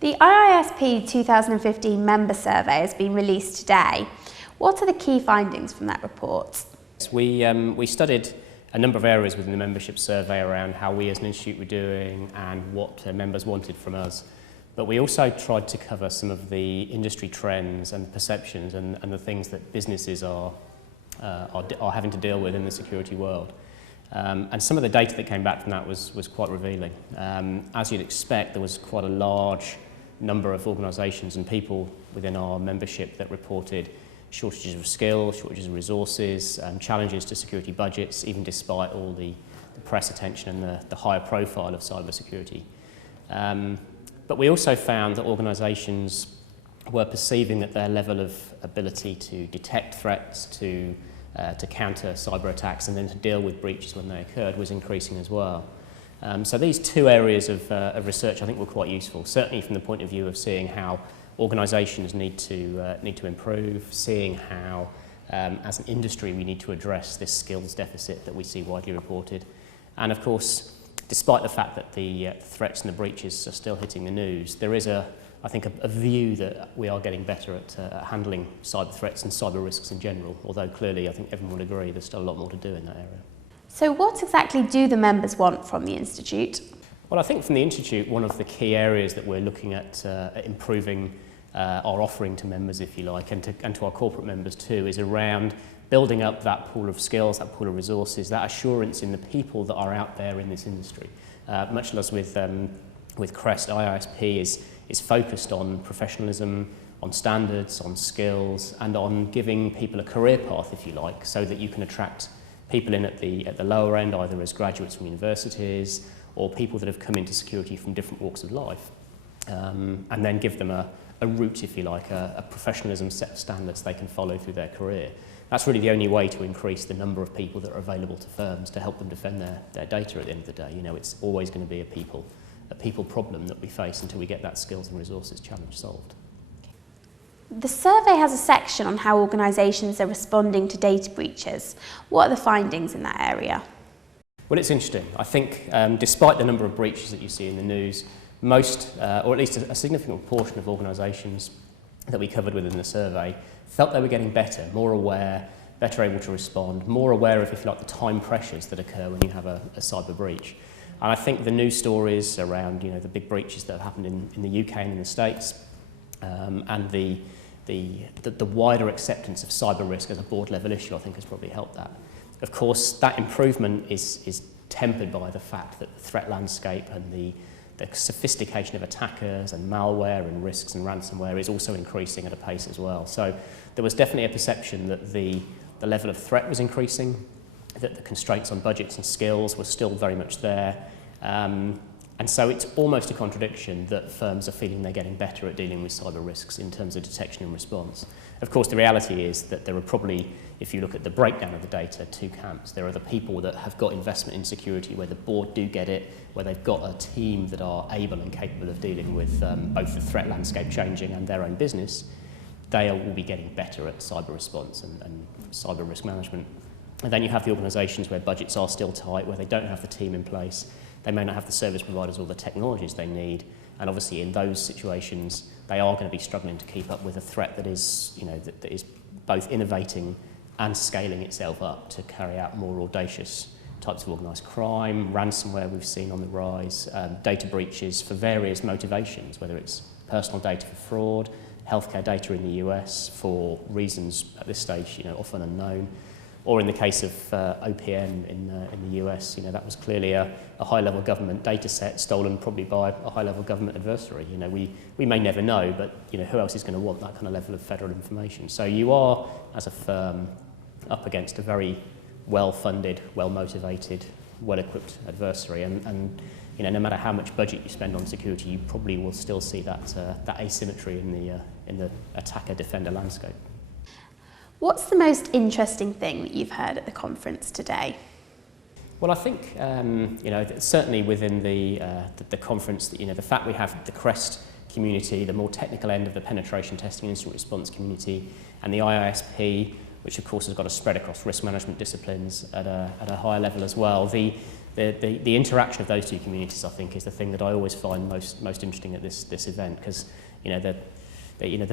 The IISP 2015 Member Survey has been released today. What are the key findings from that report? We studied a number of areas within the membership survey around how we as an institute were doing and what members wanted from us. But we also tried to cover some of the industry trends and perceptions and the things that businesses are having to deal with in the security world. And some of the data that came back from that was quite revealing. As you'd expect, there was quite a large number of organisations and people within our membership that reported shortages of skills, shortages of resources, challenges to security budgets, even despite all the press attention and the higher profile of cyber security. But we also found that organisations were perceiving that their level of ability to detect threats, to counter cyber attacks and then to deal with breaches when they occurred was increasing as well. So these two areas of research I think were quite useful, certainly from the point of view of seeing how organisations need to improve, seeing how as an industry we need to address this skills deficit that we see widely reported. And of course, despite the fact that the threats and the breaches are still hitting the news, there is I think a view that we are getting better at handling cyber threats and cyber risks in general, although clearly I think everyone would agree there's still a lot more to do in that area. So what exactly do the members want from the Institute? Well, I think from the Institute, one of the key areas that we're looking at improving our offering to members, if you like, and to our corporate members too, is around building up that pool of skills, that pool of resources, that assurance in the people that are out there in this industry. Much as with CREST, IISP is focused on professionalism, on standards, on skills, and on giving people a career path, if you like, so that you can attract people in at the lower end, either as graduates from universities or people that have come into security from different walks of life, and then give them a route, if you like, a professionalism set of standards they can follow through their career. That's really the only way to increase the number of people that are available to firms to help them defend their data at the end of the day. You know, it's always going to be a people problem that we face until we get that skills and resources challenge solved. The survey has a section on how organisations are responding to data breaches. What are the findings in that area? Well, it's interesting. I think despite the number of breaches that you see in the news, most, or at least a significant portion of organisations that we covered within the survey felt they were getting better, more aware, better able to respond, more aware of, if you like, the time pressures that occur when you have a cyber breach. And I think the news stories around, you know, the big breaches that have happened in the UK and in the States, and the wider acceptance of cyber risk as a board level issue, I think has probably helped that. Of course, that improvement is tempered by the fact that the threat landscape and the sophistication of attackers and malware and risks and ransomware is also increasing at a pace as well. So there was definitely a perception that the level of threat was increasing, that the constraints on budgets and skills were still very much there. And so it's almost a contradiction that firms are feeling they're getting better at dealing with cyber risks in terms of detection and response. Of course, the reality is that there are probably, if you look at the breakdown of the data, two camps. There are the people that have got investment in security, where the board do get it, where they've got a team that are able and capable of dealing with both the threat landscape changing and their own business. They will be getting better at cyber response and cyber risk management. And then you have the organisations where budgets are still tight, where they don't have the team in place. They may not have the service providers or the technologies they need, and obviously in those situations they are going to be struggling to keep up with a threat that is, you know, that is both innovating and scaling itself up to carry out more audacious types of organised crime, ransomware we've seen on the rise, data breaches for various motivations, whether it's personal data for fraud, healthcare data in the US for reasons at this stage, you know, often unknown. Or in the case of OPM in the US, you know, that was clearly a high-level government data set stolen probably by a high-level government adversary. You know, we may never know, but you know, who else is going to want that kind of level of federal information? So you are, as a firm, up against a very well-funded, well-motivated, well-equipped adversary, and you know, no matter how much budget you spend on security, you probably will still see that asymmetry in the attacker-defender landscape. What's the most interesting thing that you've heard at the conference today? Well, I think you know, certainly within the conference, you know, the fact we have the CREST community, the more technical end of the penetration testing and incident response community, and the IISP, which of course has got a spread across risk management disciplines at a higher level as well. The the interaction of those two communities, I think, is the thing that I always find most interesting at this event, because the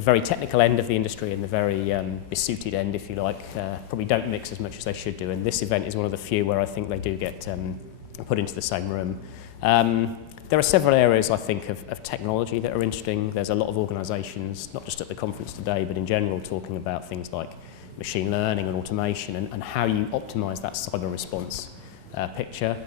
very technical end of the industry and the very besuited end, if you like, probably don't mix as much as they should do. And this event is one of the few where I think they do get put into the same room. There are several areas, I think, of technology that are interesting. There's a lot of organisations, not just at the conference today, but in general, talking about things like machine learning and automation and how you optimise that cyber response picture.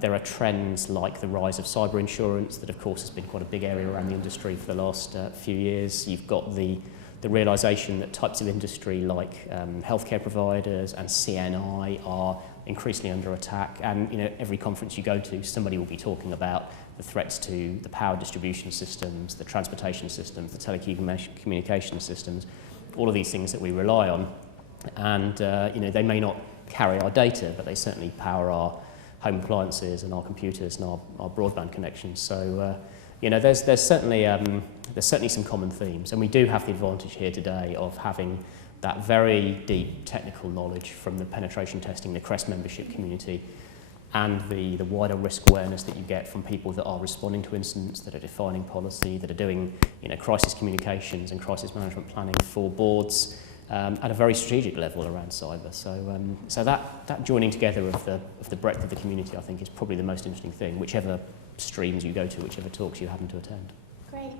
There are trends like the rise of cyber insurance that, of course, has been quite a big area around the industry for the last few years. You've got the realisation that types of industry like healthcare providers and CNI are increasingly under attack, and every conference you go to, somebody will be talking about the threats to the power distribution systems, the transportation systems, the telecommunication systems, all of these things that we rely on. And they may not carry our data, but they certainly power our home appliances and our computers and our broadband connections. So there's certainly some common themes, and we do have the advantage here today of having that very deep technical knowledge from the penetration testing, the CREST membership community, and the wider risk awareness that you get from people that are responding to incidents, that are defining policy, that are doing crisis communications and crisis management planning for boards at a very strategic level around cyber. So that joining together of the breadth of the community, I think, is probably the most interesting thing, whichever streams you go to, whichever talks you happen to attend. Great.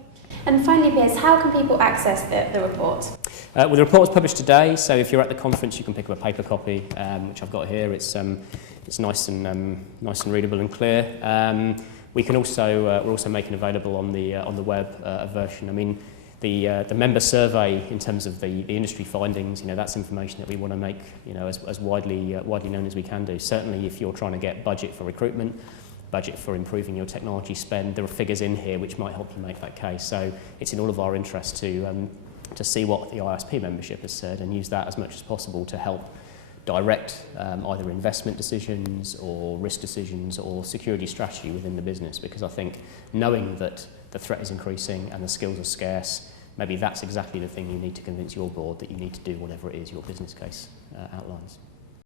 And finally, Piers, how can people access the report? Well, the report was published today, so if you're at the conference, you can pick up a paper copy, which I've got here. It's nice and readable and clear. We can also we're also making available on the web a version. I mean, the member survey in terms of the industry findings, that's information that we want to make as widely known as we can do. Certainly, if you're trying to get budget for recruitment, budget for improving your technology spend, there are figures in here which might help you make that case. So it's in all of our interest to see what the IISP membership has said and use that as much as possible to help direct either investment decisions or risk decisions or security strategy within the business, because I think knowing that the threat is increasing and the skills are scarce, maybe that's exactly the thing you need to convince your board that you need to do whatever it is your business case outlines.